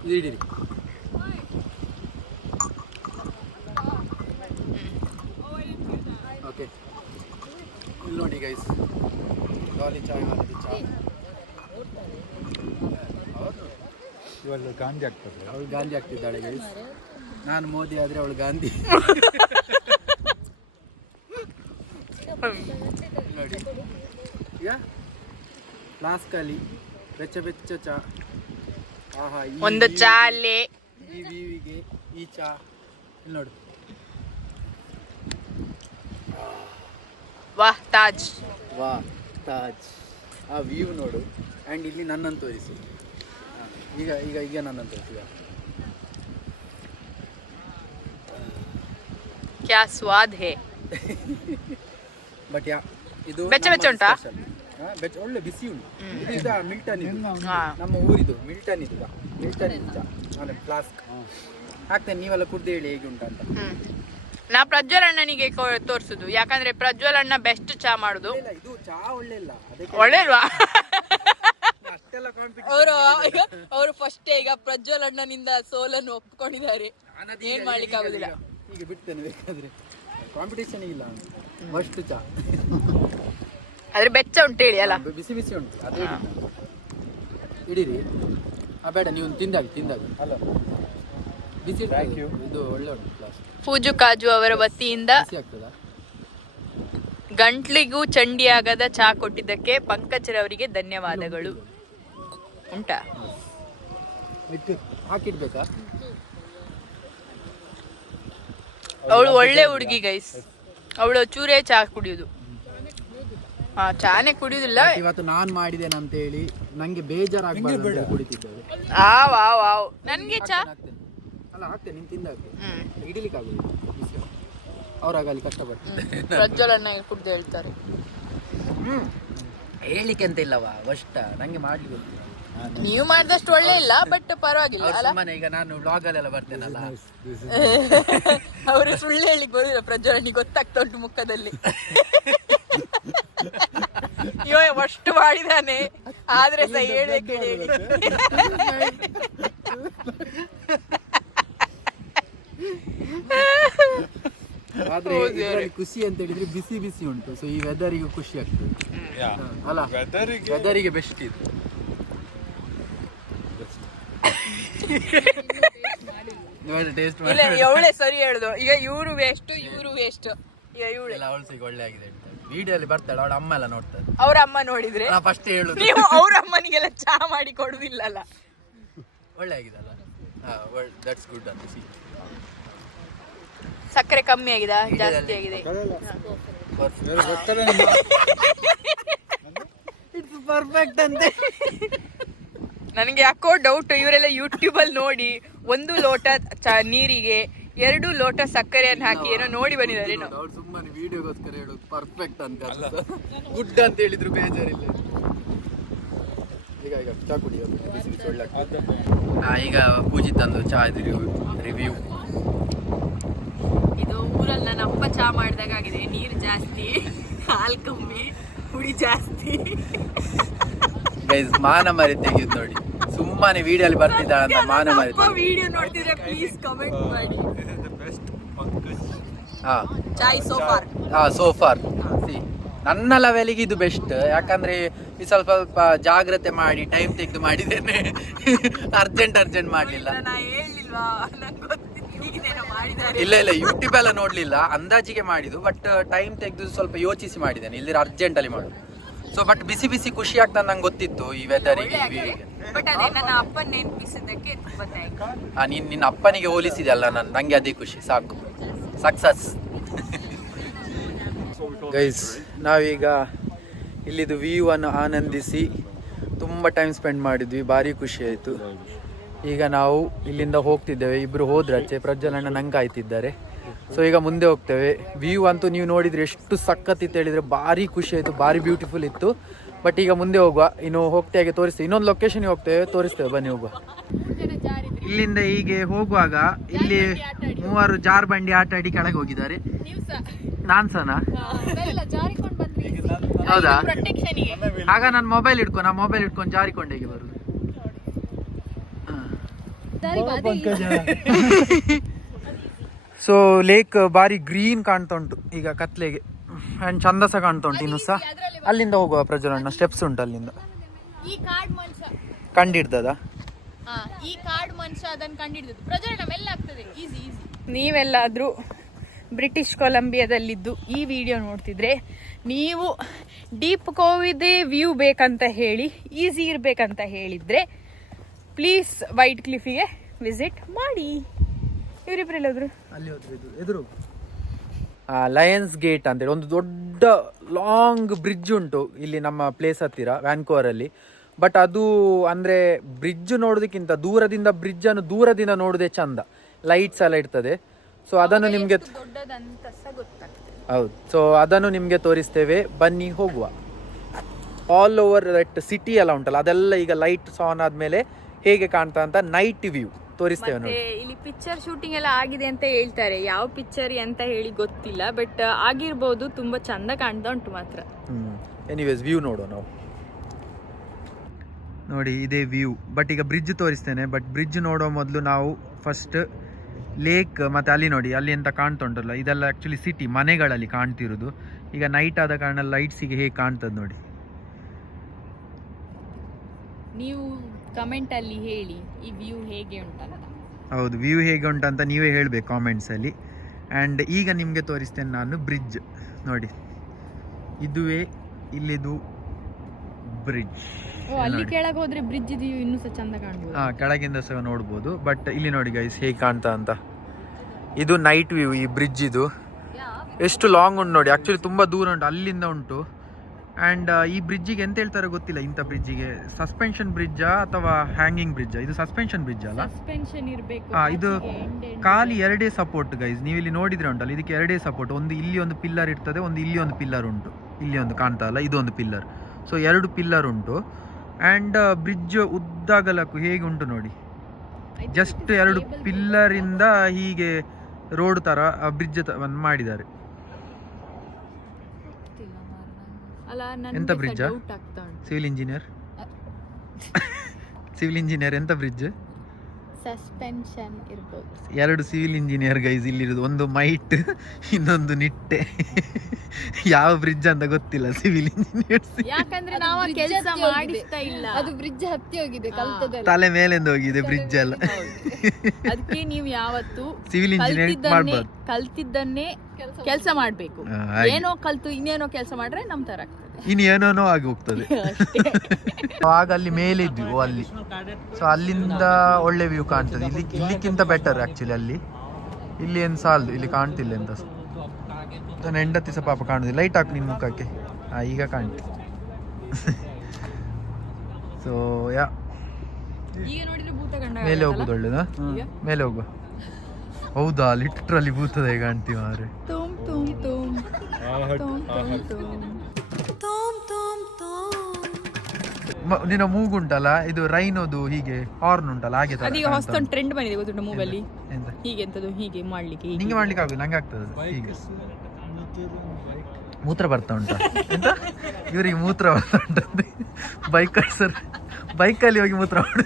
ಇದು ಇಡೀರಿ. ಓಕೆ, ಇಲ್ಲಿ ನೋಡಿ ಗೈಸ್, ಡಾಲಿ ಚಾಯ್ ವಾಲದ ಚಾ. ಇವಾಗ ಗಾಂಧಿ ಆಗ್ತದೆ. ಅವಳು ಗಾಂಧಿ ಆಗ್ತಿದ್ದಾಳೆ ಗೈಸ್. ನಾನು ಮೋದಿ ಆದ್ರೆ ಅವಳು ಗಾಂಧಿ. ನೋಡಿ ಈಗ ಫ್ಲಾಸ್ಕಲ್ಲಿ ಬೆಚ್ಚ ಬೆಚ್ಚ ಚಾ. ಆಹಾ, ಒಂದು ಚಾ ಅಲ್ಲೇ, ಈ ವ್ಯೂವಿಗೆ ಈ ಚಾ. ಇಲ್ಲಿ ನೋಡು, ವಾಹ್ ತಾಜ್. ವಾ ತಾಜ್. ಆ ವ್ಯೂ ನೋಡು. ಆ್ಯಂಡ್ ಇಲ್ಲಿ ನನ್ನನ್ನು ತೋರಿಸಿ. ಈಗ ಈಗ ಈಗ ನನ್ನನ್ನು ತೋರಿಸಿ. ಕ್ಯಾ ಸ್ವಾದ್ ಹೇ. ಬಟ್ ಇದು ಬೆಚ್ಚ ಬೆಚ್ಚ ಉಂಟಾ? ಬೆಚ್ಚ, ಒಳ್ಳೆ ಬಿಸಿ ಉಂಟು. ಇದು ಇದ ಮಿಲ್ಟನ್, ಇದು ಹಾ. ನಮ್ಮ ಊರಿದು ಮಿಲ್ಟನ್. ಇದು ಮಿಲ್ಟನ್ ಇದು ಚಾ. ನಾನು ಫ್ಲಾಸ್ಕ್ ಹಾಕ್ತೇನೆ, ನೀವೆಲ್ಲ ಕುಡ್ದು ಹೇಳಿ ಹೇಗೆ ಉಂಟು ಅಂತ. ನಾ ಪ್ರಜ್ವಲ್ ಅಣ್ಣನಿಗೆ ತೋರ್ಸುದು, ಯಾಕಂದ್ರೆ ಪ್ರಜ್ವಲ್ ಅಣ್ಣ ಬೆಸ್ಟ್ ಚಾ ಮಾಡುದು. ಇಲ್ಲ, ಇದು ಚಾ ಒಳ್ಳೆ ಇಲ್ಲ, ಅದಕ್ಕೆ ಒಳ್ಳೆ ಇಲ್ವಾ? ಅಷ್ಟೆಲ್ಲ ಅವರು ಫಸ್ಟ್ ಈಗ ಪ್ರಜ್ವಲ್ ಅಣ್ಣನಿಂದ ಸೋಲನ್ನು ಒಪ್ಕೊಂಡಿದ್ದಾರೆ. ಏನ್ ಮಾಡ್ಲಿಕ್ಕೆ ಆಗುದಿಲ್ಲ. ಈಗ ಬಿಡ್ತೇನೆ ಬೇಕಾದ್ರೆ, ಕಾಂಪಿಟೇಷನ್ ಇಲ್ಲ. ಫಸ್ಟ್ ಚಾ ಆದ್ರೆ ಬೆಚ್ಚ ಉಂಟು ಹೇಳಿ ಅಲ್ಲ, ಬಿಸಿ ಬಿಸಿ ಉಂಟು. ಅದೇ ಇಡೀರಿ. ಬೇಡ, ನೀವು ತಿಂದಾಗಿ ಅಲ್ಲ, ಬಿಸಿ ಇದು ಒಳ್ಳೆ ಉಂಟು. ಪೂಜು ಕಾಜು ಅವರ ವತಿಯಿಂದ ಬಿಸಿ ಆಗ್ತದಾ? ಗಂಟ್ಲಿಗೂ ಚಂಡಿಯಾಗದ ಚಾ ಕೊಟ್ಟಿದ್ದಕ್ಕೆ ಪಂಕಜ್ರವರಿಗೆ ಧನ್ಯವಾದಗಳು. ಉಂಟಾ? ಹಾಕಿಡ್ಬೇಕಾ? ಅವಳು ಒಳ್ಳೆ ಹುಡುಗಿ ಗೈಸ್, ಅವಳು ಚೂರೇ ಚಾ ಕುಡಿಯುದು. ಹಾ, ಚಾನೆ ಕುಡಿಯುದಿಲ್ಲ. ಇವತ್ತು ನಾನ್ ಮಾಡಿದ್ದೇನೆ ಅಂತ ಹೇಳಿ ನಂಗೆ ಬೇಜಾರಾಗಬಾರ್ದು ಕುಡಿತಿದ್ದೇವೆ. ವಾವ್ ನನ್ಗೆ ಚಾ ಅಲ್ಲ ಹಾಕ್ತೇನೆ, ನೀನು ತಿಂದಾಗ್ತೇನೆ, ಹಿಡಿಲಿಕ್ಕೆ ಆಗುದಿಲ್ಲ ಬಿಸಿ. ಅವ್ರಾಗ ಅಲ್ಲಿ ಕಷ್ಟಪಡ್ತಾರೆ. ಪ್ರಜ್ವಲ್ ಅಣ್ಣ ಕುಡ್ದು ಹೇಳ್ತಾರೆ. ಹೇಳಿಕೆ ಅಂತ ಇಲ್ಲವಾ, ಅಷ್ಟ ನಂಗೆ ಮಾಡ್ಲಿಕ್ಕೆ. ನೀವು ಮಾಡಿದಷ್ಟು ಒಳ್ಳೆ ಇಲ್ಲ, ಬಟ್ ಪರವಾಗಿಲ್ಲ ಅಲ್ಲ. ಮನೆ ಈಗ ನಾನು ವ್ಲಾಗ್ ಅಲ್ಲೆಲ್ಲ ಬರ್ತೇನಲ್ಲ, ಅವರು ಸುಳ್ಳು ಹೇಳಿಕ್ ಬರುದಿಲ್ಲ. ಪ್ರಜ್ವಲ್ ಅಣ್ಣಿಗೆ ಗೊತ್ತಾಗ್ತಾ ಉಂಟು ಮುಖದಲ್ಲಿ. ಅಯ್ಯೋ ಅಷ್ಟು ಮಾಡಿದಾನೆ, ಆದ್ರೆ ಸಹ ಹೇಳ್ಬೇಕು ಹೇಳಿ. ಆದ್ರೆ ಇದರಲ್ಲಿ ಖುಷಿ ಅಂತ ಹೇಳಿದ್ರೆ ಬಿಸಿ ಬಿಸಿ ಉಂಟು. ಸೊ ಈ ವೆದರಿಗೆ ಖುಷಿ ಆಗ್ತದೆ ಅಲ್ಲ, ವೆದರಿಗೆ ಬೆಸ್ಟ್ ಇದು. ಟೇಸ್ಟ್ ಇಲ್ಲ, ಇವಳೆ ಸರಿ ಹೇಳುದು. ಈಗ ಇವರು ವೇಸ್ಟ್, ಇವರು ವೇಸ್ಟ್. ಈಗ ಇವಳೆ ಅವಳು ಸಿಗ ಒಳ್ಳೆ ಆಗಿದೆ ಅಂತ ವಿಡಿಯೋ ಅಲ್ಲಿ ಬರ್ತಾಳೆ. ಅವಳ ಅಮ್ಮ ಎಲ್ಲ ನೋಡ್ತಾರೆ. ಅವ್ರ ಅಮ್ಮ ನೋಡಿದ್ರೆ ನಾ ಫಸ್ಟ್ ಹೇಳುದು, ನೀವು ಅವ್ರ ಅಮ್ಮನಿಗೆಲ್ಲ ಚಾ ಮಾಡಿ ಕೊಡುದಿಲ್ಲಲ್ಲ. ಒಳ್ಳೆ ಆಗಿದೆ ಅಲ್ಲ? ದಟ್ಸ್ ಗುಡ್ ಅಂತ. ಸಕ್ಕರೆ ಕಮ್ಮಿ ಆಗಿದೆ, ಜಾಸ್ತಿ ಆಗಿದೆ? ಇಟ್ಸ್ ಪರ್ಫೆಕ್ಟ್ ಅಂತೆ. ನನಗೆ ಯಾಕೋ ಡೌಟ್, ಇವರೆಲ್ಲ ಯೂಟ್ಯೂಬ್ ಅಲ್ಲಿ ನೋಡಿ 1 ಲೋಟ ನೀರಿಗೆ 2 ಲೋಟ ಸಕ್ಕರೆಯನ್ನು ಹಾಕಿ ಏನೋ ನೋಡಿ ಬಂದಿದ್ದಾರೆ. ಅವ್ರು ಸುಮ್ಮನೆ ವಿಡಿಯೋಗೋಸ್ಕರ ಹೇಳೋದು ಪರ್ಫೆಕ್ಟ್ ಅಂತ, ಗುಡ್ ಅಂತ ಹೇಳಿದ್ರು ಬೇಜಾರಿಲ್ಲ. ಈಗ ಈಗ ಚಾ ಕುಡಿ, ಬಿಸಿ ಬಿಸಿ ಒಳ್ಳೆ ಆಗ್ತದೆ. ಈಗ ಪೂಜಿ ತಂದು ಚಾ ರಿವ್ಯೂ. ಇದು ಊರಲ್ಲಿ ನನ್ನ ಅಪ್ಪ ಚಾ ಮಾಡಿದಾಗ ಆಗಿದೆ. ನೀರು ಜಾಸ್ತಿ, ಹಾಲು ಕಮ್ಮಿ, ಹುಡಿ ಜಾಸ್ತಿ. ಗೈಸ್ ಮಾನ ಮರಿ ತೆಗೆದು ನೋಡಿ, ಸುಮ್ಮನೆ ವಿಡಿಯೋ ಅಲ್ಲಿ ಬರ್ತಿದ್ದಾಳೆ ಅಂತ ಮಾನ ಮರಿ. ವಿಡಿಯೋ ನೋಡ್ತಿದ್ರೆ ಪ್ಲೀಸ್ ಕಮೆಂಟ್ ಮಾಡಿ. ಚಾಯ್ ಸೋಫಾರ್ ಸೋಫಾರ್ ನನ್ನ ಲೆವೆಲಿಗೆ ಇದು ಬೆಸ್ಟ್. ಯಾಕಂದ್ರೆ ಈ ಸ್ವಲ್ಪ ಸ್ವಲ್ಪ ಜಾಗ್ರತೆ ಮಾಡಿ ಟೈಮ್ ತೆಗೆದು ಮಾಡಿದ್ದೇನೆ. ಅರ್ಜೆಂಟ್ ಮಾಡ್ಲಿಲ್ಲ. ಇಲ್ಲ ಯೂಟ್ಯೂಬ್ ಎಲ್ಲ ನೋಡ್ಲಿಲ್ಲ, ಅಂದಾಜಿಗೆ ಮಾಡಿದ್ದು. ಬಟ್ ಟೈಮ್ ತೆಗೆದು ಸ್ವಲ್ಪ ಯೋಚಿಸಿ ಮಾಡಿದ್ದೇನೆ, ಇಲ್ಲಿ ಅರ್ಜೆಂಟ್ ಅಲ್ಲಿ ಮಾಡುದು. ಸೊ ಬಟ್ ಬಿಸಿ ಬಿಸಿ ಖುಷಿ ಆಗ್ತದೆ ನಂಗೆ ಗೊತ್ತಿತ್ತು ಈ ವೆದರಿಗೆ. ನನ್ನ ಅಪ್ಪನ ನೆನಪಿಸಿದ್ದಕ್ಕೆ ನೀನ್ ನಿನ್ನ ಅಪ್ಪನಿಗೆ ಹೋಲಿಸಿದೆ ಅಲ್ಲ, ನಂಗೆ ಅದೇ ಖುಷಿ ಸಾಕು. ಸಕ್ಸಸ್. ಗೈಸ್ ನಾವೀಗ ಇಲ್ಲಿದು ವ್ಯೂ ಅನ್ನು ಆನಂದಿಸಿ ತುಂಬ ತುಂಬ ಟೈಮ್ ಸ್ಪೆಂಡ್ ಮಾಡಿದ್ವಿ, ಭಾರಿ ಖುಷಿ ಆಯಿತು. ಈಗ ನಾವು ಇಲ್ಲಿಂದ ಹೋಗ್ತಿದ್ದೇವೆ, ಇಬ್ಬರು ಹೋದ್ರಾಚೆ, ಪ್ರಜ್ವಲಣ್ಣ ನಂಗೆ ಕಾಯ್ತಿದ್ದಾರೆ. ಸೊ ಈಗ ಮುಂದೆ ಹೋಗ್ತೇವೆ. ವ್ಯೂ ಅಂತೂ ನೀವು ನೋಡಿದರೆ ಎಷ್ಟು ಸಖತ್ತಿತ್ತು ಹೇಳಿದರೆ, ಭಾರಿ ಖುಷಿ ಆಯಿತು, ಭಾರಿ ಬ್ಯೂಟಿಫುಲ್ ಇತ್ತು. ಬಟ್ ಈಗ ಮುಂದೆ ಹೋಗುವ, ಇನ್ನು ಹೋಗ್ತೇವೆ ತೋರಿಸ್ತೇವೆ, ಇನ್ನೊಂದು ಲೊಕೇಶನ್ಗೆ ಹೋಗ್ತೇವೆ, ತೋರಿಸ್ತೇವೆ, ಬನ್ನಿ ಹೋಗುವ. ಇಲ್ಲಿಂದ ಹೀಗೆ ಹೋಗುವಾಗ ಇಲ್ಲಿ 3 ಜಾರ್ಬಂಡಿ ಆಟ ಆಡಿ ಕೆಳಗೆ ಹೋಗಿದ್ದಾರೆ. ನಾನ್ಸನಾ? ಹೌದಾ? ಆಗ ನಾನು ಮೊಬೈಲ್ ಇಟ್ಕೊಂಡು ಜಾರಿಕೊಂಡು ಹೇಗೆ ಬರುದು? ಸೊ ಲೇಕ್ ಬಾರಿ ಗ್ರೀನ್ ಕಾಣ್ತಾ ಉಂಟು ಈಗ ಕತ್ಲೆಗೆ, ಅಂಡ್ ಚಂದ ಸಹ ಕಾಣ್ತಾ ಉಂಟು. ಇನ್ನು ಸಹ ಅಲ್ಲಿಂದ ಹೋಗುವ ಪ್ರಜ್ವಲಣ್ಣ, ಸ್ಟೆಪ್ಸ್ ಉಂಟು ಅಲ್ಲಿಂದ. ಈ ಕಾರ್ಡ್ ಮನುಷ್ಯ ಕಂಡಿಡ್ದದ? ಈ ಕಾರ್ಡ್ ಮನುಷ್ಯ ಅದನ್ನು ಕಂಡಿಡ್ದದ್ದು. ಪ್ರಜ್ವಲಣ್ಣ ಮೆಲ್ಲ ಆಗ್ತದೆ, ಈಸಿ. ನೀವೆಲ್ಲಾದ್ರೂ ಬ್ರಿಟಿಷ್ ಕೊಲಂಬಿಯಾದಲ್ಲಿದ್ದು ಈ ವಿಡಿಯೋ ನೋಡ್ತಿದ್ರೆ, ನೀವು ಡೀಪ್ ಕೋವಿದೆ ವ್ಯೂ ಬೇಕಂತ ಹೇಳಿ, ಈಸಿ ಇರಬೇಕಂತ ಹೇಳಿದ್ರೆ ಪ್ಲೀಸ್ ವೈಟ್ ಕ್ಲಿಫಿಗೆ ವಿಸಿಟ್ ಮಾಡಿ. ಇವರಿಬ್ರೆಲ್ಲ ಹೋದ್ರು? ಅಲ್ಲಿ ಹೋದ್ರು, ಎದುರು ಲಯನ್ಸ್ ಗೇಟ್ ಅಂತೇಳಿ ಒಂದು ದೊಡ್ಡ ಲಾಂಗ್ ಬ್ರಿಡ್ಜ್ ಉಂಟು ಇಲ್ಲಿ ನಮ್ಮ ಪ್ಲೇಸ್ ಹತ್ತಿರ ವ್ಯಾನ್ಕೋವರಲ್ಲಿ. ಬಟ್ ಅದು ಅಂದರೆ ಬ್ರಿಡ್ಜ್ ನೋಡೋದಕ್ಕಿಂತ ದೂರದಿಂದ ನೋಡೋದೇ ಚಂದ, ಲೈಟ್ಸ್ ಎಲ್ಲ ಇರ್ತದೆ. ಸೊ ಅದನ್ನು ನಿಮಗೆ ಹೌದು, ಸೊ ಅದನ್ನು ನಿಮಗೆ ತೋರಿಸ್ತೇವೆ, ಬನ್ನಿ ಹೋಗುವ. ಆಲ್ ಓವರ್ ದಟ್ ಸಿಟಿ ಎಲ್ಲ ಉಂಟಲ್ಲ, ಅದೆಲ್ಲ ಈಗ ಲೈಟ್ಸ್ ಆನ್ ಆದಮೇಲೆ ಹೇಗೆ ಕಾಣ್ತಾ ಅಂತ ನೈಟ್ ವ್ಯೂ ತೋರಿಸ್ತೇವೆ ನೋಡಿ. ಇಲ್ಲಿ ಪಿಕ್ಚರ್ ಶೂಟಿಂಗ್ ಎಲ್ಲ ಆಗಿದೆ ಅಂತ ಹೇಳ್ತಾರೆ, ಯಾವ ಪಿಕ್ಚರ್ ಅಂತ ಹೇಳಿ ಗೊತ್ತಿಲ್ಲ, ಬಟ್ ಆಗಿರ್ಬೋದು. ತುಂಬಾ ಚಂದ ಕಾಣ್ತಾ ಉಂಟು ಮಾತ್ರ. ಎನಿವೇಸ್ ವ್ಯೂ ನೋಡೋ ನಾವು. ನೋಡಿ ಇದೇ ವ್ಯೂ. ಬಟ್ ಈಗ ಬ್ರಿಡ್ಜ್ ತೋರಿಸ್ತೇನೆ. ಬಟ್ ಬ್ರಿಡ್ಜ್ ನೋಡೋ ಮೊದಲು ನಾವು ಫಸ್ಟ್ ಲೇಕ್ ಮತ್ತು ಅಲ್ಲಿ ನೋಡಿ, ಅಲ್ಲಿ ಎಂತ ಕಾಣ್ತಾ ಉಂಟಲ್ಲ, ಇದೆಲ್ಲ ಆ್ಯಕ್ಚುಲಿ ಸಿಟಿ, ಮನೆಗಳಲ್ಲಿ ಕಾಣ್ತಿರೋದು. ಈಗ ನೈಟ್ ಆದ ಕಾರಣ ಲೈಟ್ಸಿಗೆ ಹೇಗೆ ಕಾಣ್ತದೆ ನೋಡಿ. ನೀವು ಕಮೆಂಟ್ ಅಲ್ಲಿ ಹೇಳಿ ಈ ವ್ಯೂ ಹೇಗೆ ಉಂಟಂತ. ಹೌದು, ವ್ಯೂ ಹೇಗೆ ಉಂಟಂತ ನೀವೇ ಹೇಳಬೇಕು ಕಾಮೆಂಟ್ಸಲ್ಲಿ. ಆ್ಯಂಡ್ ಈಗ ನಿಮಗೆ ತೋರಿಸ್ತೇನೆ ನಾನು ಬ್ರಿಡ್ಜ್ ನೋಡಿ. ಇದುವೇ ಇಲ್ಲಿದು ಬ್ರಿಡ್ಜ್. ಅಲ್ಲಿ ಕೆಳಗೆ ಹೋದ್ರೆ ಬ್ರಿಡ್ಜ್ ಇದು ಇನ್ನೂ ಸಹ ಚಂದ ಕಾಣ್ಬೋದು. ಕೆಳಗಿಂದ ಸಹ ನೋಡ್ಬೋದು. ಬಟ್ ಇಲ್ಲಿ ನೋಡಿ ಗೈಸ್ ಹೇಗೆ ಕಾಣ್ತಾ ಅಂತ. ಇದು ನೈಟ್ ವ್ಯೂ ಈ ಬ್ರಿಡ್ಜ್. ಇದು ಎಷ್ಟು ಲಾಂಗ್ ಉಂಟು ನೋಡಿ, ಆ್ಯಕ್ಚುಲಿ ತುಂಬ ದೂರ ಉಂಟು, ಅಲ್ಲಿಂದ ಉಂಟು. ಆ್ಯಂಡ್ ಈ ಬ್ರಿಡ್ಜಿಗೆ ಎಂತ ಹೇಳ್ತಾರೆ ಗೊತ್ತಿಲ್ಲ, ಇಂಥ ಬ್ರಿಡ್ಜಿಗೆ ಸಸ್ಪೆನ್ಷನ್ ಬ್ರಿಡ್ಜಾ ಅಥವಾ ಹ್ಯಾಂಗಿಂಗ್ ಬ್ರಿಡ್ಜಾ? ಇದು ಸಸ್ಪೆನ್ಷನ್ ಬ್ರಿಡ್ಜ್ ಅಲ್ಲ? ಸಸ್ಪೆನ್ಷನ್ ಇರಬೇಕು. ಇದು ಖಾಲಿ 2 ಸಪೋರ್ಟ್ ಗೈಸ್, ನೀವು ಇಲ್ಲಿ ನೋಡಿದ್ರೆ ಉಂಟಲ್ಲ, ಇದಕ್ಕೆ 2 ಸಪೋರ್ಟ್. ಒಂದು ಇಲ್ಲಿ ಒಂದು ಪಿಲ್ಲರ್ ಇರ್ತದೆ, ಒಂದು ಇಲ್ಲಿ ಒಂದು ಪಿಲ್ಲರ್ ಉಂಟು, ಇಲ್ಲಿ ಒಂದು ಕಾಣ್ತಾ ಅಲ್ಲ, ಇದೊಂದು ಪಿಲ್ಲರ್. ಸೊ 2 ಪಿಲ್ಲರ್ ಉಂಟು. ಆ್ಯಂಡ್ ಬ್ರಿಡ್ಜ್ ಉದ್ದಾಗಲಕ್ಕೂ ಹೇಗೆ ಉಂಟು ನೋಡಿ, ಜಸ್ಟ್ 2 ಪಿಲ್ಲರಿಂದ ಹೀಗೆ ರೋಡ್ ಥರ ಬ್ರಿಡ್ಜ್ ಮಾಡಿದ್ದಾರೆ. ಎಂತ ಬ್ರಿಡ್ಜ್? ಸಿವಿಲ್ ಇಂಜಿನಿಯರ್ ಎಂತ ಬ್ರಿಡ್ಜ್? ಸಸ್ಪೆನ್ಷನ್ ಇರಬಹುದು. 2 ಸಿವಿಲ್ ಇಂಜಿನಿಯರ್ ಗೈಸ್ ಇಲ್ಲಿರೋದು, ಒಂದು ಮೈಟ್, ಇನ್ನೊಂದು ನಿಟ್ಟೆ. ಯಾವ ಬ್ರಿಡ್ಜ್ ಅಂತ ಗೊತ್ತಿಲ್ಲ ಸಿವಿಲ್ ಇಂಜಿನಿಯರ್ಸ್, ಯಾಕಂದ್ರೆ ನಾವು ಕೆಲಸ ಮಾಡಿಸ್ತಾ ಇಲ್ಲ. ಅದು ಬ್ರಿಡ್ಜ್ ಹತ್ತಿ ಹೋಗಿದೆ, ಕಲ್ತದಲ್ಲ, ತಲೆ ಮೇಲಿಂದ ಹೋಗಿದೆ ಬ್ರಿಡ್ಜ್ ಎಲ್ಲ. ಅದಕ್ಕೆ ನೀವು ಯಾವತ್ತು ಸಿವಿಲ್ ಇಂಜಿನಿಯರಿಂಗ್ ಮಾಡಬಾರ್ದು, ಕಲ್ತಿದ್ದನ್ನೇ ಕೆಲಸ ಮಾಡ್ಬೇಕು. ಏನೋ ಕಲ್ತು ಇನ್ನೇನೋ ಕೆಲಸ ಮಾಡ್ರೆ ನಮ್ ತರ ಆಗ್ತದೆ, ಇನ್ನು ಏನೇನೋ ಆಗಿ ಹೋಗ್ತದೆ. ಆಗ ಅಲ್ಲಿ ಮೇಲೆ ಇದ್ವಿ ಅಲ್ಲಿ. ಸೊ ಅಲ್ಲಿಂದ ಒಳ್ಳೆ ವ್ಯೂ ಕಾಣ್ತದೆ. ಇಲ್ಲಿಕ್ಕಿಂತ ಬೆಟರ್ ಆಕ್ಚುಲಿ. ಇಲ್ಲಿ ಏನು ಸಾಲದು, ಇಲ್ಲಿ ಕಾಣ್ತಿಲ್ಲ ಎಂತ. ನನ್ನ ಹೆಂಡತಿ ಸಹ ಪಾಪ ಕಾಣುದಿಲ್ಲ. ಲೈಟ್ ಹಾಕು ನಿನ್ನ ಮುಖಕ್ಕೆ, ಈಗ ಕಾಣ್ತಿ. ಸೊ ಈಗ ನೋಡಿದ್ರೆ ಭೂತ ಕಂಡ ಮೇಲೆ ಹೋಗುದು ಒಳ್ಳೇದಾ? ಮೇಲೆ ಹೋಗುವ. ಹೌದಾ, ಲಿಟ್ರಲಿ ಭೂತದ ಕಾಣ್ತೀವಿ ಮಾರೆ. ನಿನ್ನ ಮೂಗುಂಟಲ್ಲ, ಇದು ರೈನೋದು ಹೀಗೆ ಹಾರ್ನ್ ಉಂಟಲ್ಲ, ಹಾಗೆ ಅದೀಗ ಹೊಸದೊಂದು ಟ್ರೆಂಡ್ ಬಂದಿದೆ ಗೊತ್ತುಂಟು ಮೂವಲ್ಲಿ. ಹೀಗೆ ಎಂತದು ಹೀಗೆ ಮಾಡ್ಲಿಕ್ಕೆ, ನಿಂಗೆ ಮಾಡ್ಲಿಕ್ಕೆ ಆಗುದಿಲ್ಲ, ನಂಗೆ ಆಗ್ತದೆ ಹೀಗೆ. ಮೂತ್ರ ಬರ್ತಾ ಉಂಟ ಎಂತ? ಇವರಿಗೆ ಮೂತ್ರ ಬರ್ತಾ ಉಂಟಂತೆ. ಬೈಕಲ್ಲಿ ಹೋಗಿ ಮೂತ್ರ ಮಾಡಿ.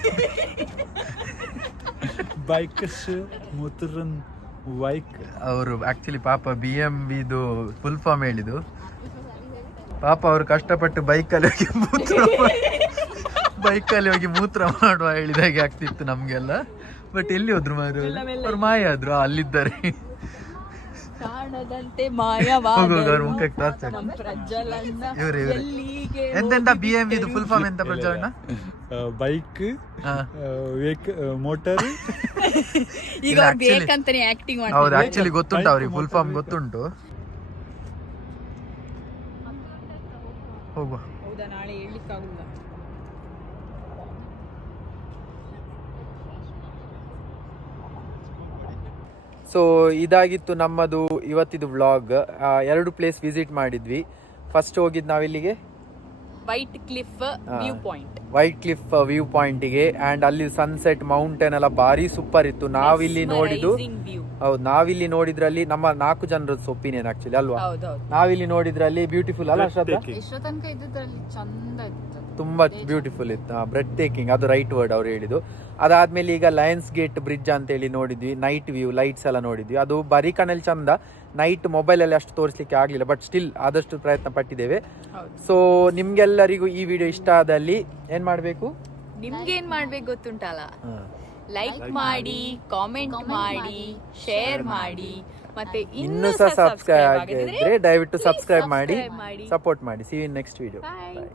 ಅವರು ಆಕ್ಚುಲಿ ಪಾಪ BMWದು ಫುಲ್ ಫಾರ್ಮ್ ಹೇಳಿದ್ದು. ಪಾಪ ಅವರು ಕಷ್ಟಪಟ್ಟು ಬೈಕಲ್ಲಿ ಹೋಗಿ ಮೂತ್ರ ಮಾಡುವ ಹೇಳಿದಾಗೆ ಆಗ್ತಿತ್ತು ನಮ್ಗೆಲ್ಲ. ಬಟ್ ಎಲ್ಲಿ ಹೋದ್ರು ಮಾರು, ಅವ್ರು ಮಾಯ ಆದ್ರು. ಅಲ್ಲಿದ್ದಾರೆ, ಕಾಣದಂತೆ ಮಾಯವಾದ ಮುಖಕ್ಕೆ ಟಾರ್ಚ್. ಎಂತೆಂತ BMWದು ಫುಲ್ ಫಾರ್ಮ್ ಎಂತ ಪ್ರಜ್ವಲಣ್ಣ? Bike, motor. ಈಗ ಬೇಕಂತಾನೆ ಆಕ್ಟಿಂಗ್ ಮಾಡ್ತಾರೆ. ಹೌದು, ಆಕ್ಚುಲಿ ಗೊತ್ತುಂಟು ಅವ್ರಿಗೆ, ಫುಲ್ ಫಾರ್ಮ್ ಗೊತ್ತುಂಟು. ಹೋಗುವ. ಹೌದಾ, ನಾಳೆ ಹೇಳಲಿಕ್ಕಾಗುಲ್ಲ. ಸೊ ಇದಾಗಿತ್ತು ನಮ್ಮದು ಇವತ್ತಿದು ವ್ಲಾಗ್. 2 ಪ್ಲೇಸ್ ವಿಸಿಟ್ ಮಾಡಿದ್ವಿ. ಫಸ್ಟ್ ಹೋಗಿದ್ದು ನಾವಿಲ್ಲಿಗೆ White Cliff View Point, White Cliff View ಪಾಯಿಂಟಿಗೆ. ಆ್ಯಂಡ್ ಅಲ್ಲಿ ಸನ್ಸೆಟ್ ಮೌಂಟೇನ್ ಎಲ್ಲ ಭಾರಿ ಸೂಪರ್ ಇತ್ತು. ನಾವಿಲ್ಲಿ ನೋಡಿದ್ದು ಹೌದು, ನಾವಿಲ್ಲಿ ನೋಡಿದ್ರಲ್ಲಿ ನಮ್ಮ 4 ಜನರದ್ದು ಒಪಿನಿಯನ್ ಆಕ್ಚುಲಿ ಅಲ್ವಾ, ನಾವಿಲ್ಲಿ ನೋಡಿದ್ರಲ್ಲಿ ಬ್ಯೂಟಿಫುಲ್ ಅಲ್ಲ ಶ್ರದ್ಧಾ? ಎಷ್ಟೋ ತನಕ ಇದ್ದಿದ್ರಲ್ಲಿ ಚಂದ ಇತ್ತು, ತುಂಬಾ ಬ್ಯೂಟಿಫುಲ್ ಇತ್ತು. ಬ್ರೆಡ್ ಟೇಕಿಂಗ್, ಅದು ರೈಟ್ ವರ್ಡ್ ಅವ್ರು ಹೇಳಿದ್ದು. ಅದಾದ್ಮೇಲೆ ಈಗ ಲಯನ್ಸ್ ಗೇಟ್ ಬ್ರಿಡ್ಜ್ ಅಂತ ಹೇಳಿ ನೋಡಿದ್ವಿ. ನೈಟ್ ವ್ಯೂ, ಲೈಟ್ಸ್ ಎಲ್ಲ ನೋಡಿದ್ವಿ. ಅದು ಬರೀ ಕಣ್ಣಲ್ಲಿ ಚಂದ, ನೈಟ್ ಮೊಬೈಲಲ್ಲಿ ಅಷ್ಟು ತೋರಿಸ್ಲಿಕ್ಕೆ ಆಗಲಿಲ್ಲ, ಬಟ್ ಸ್ಟಿಲ್ ಆದಷ್ಟು ಪ್ರಯತ್ನ ಪಟ್ಟಿದ್ದೇವೆ. ಸೊ ನಿಮ್ಗೆಲ್ಲರಿಗೂ ಈ ವಿಡಿಯೋ ಇಷ್ಟ ಆದಲ್ಲಿ ಏನ್ ಮಾಡ್ಬೇಕು, ನಿಮ್ಗೇನ್ ಮಾಡ್ಬೇಕು ಗೊತ್ತುಂಟಲ್ಲ, ಲೈಕ್ ಮಾಡಿ, ಕಾಮೆಂಟ್ ಮಾಡಿ, ಶೇರ್ ಮಾಡಿ, ಮತ್ತೆ ಇನ್ನೂ ಸಹ ಸಬ್ಸ್ಕ್ರೈಬ್ ಆಗಿದ್ರೆ ದಯವಿಟ್ಟು ಸಬ್ಸ್ಕ್ರೈಬ್ ಮಾಡಿ, ಸಪೋರ್ಟ್ ಮಾಡಿ. See you in next video. Bye.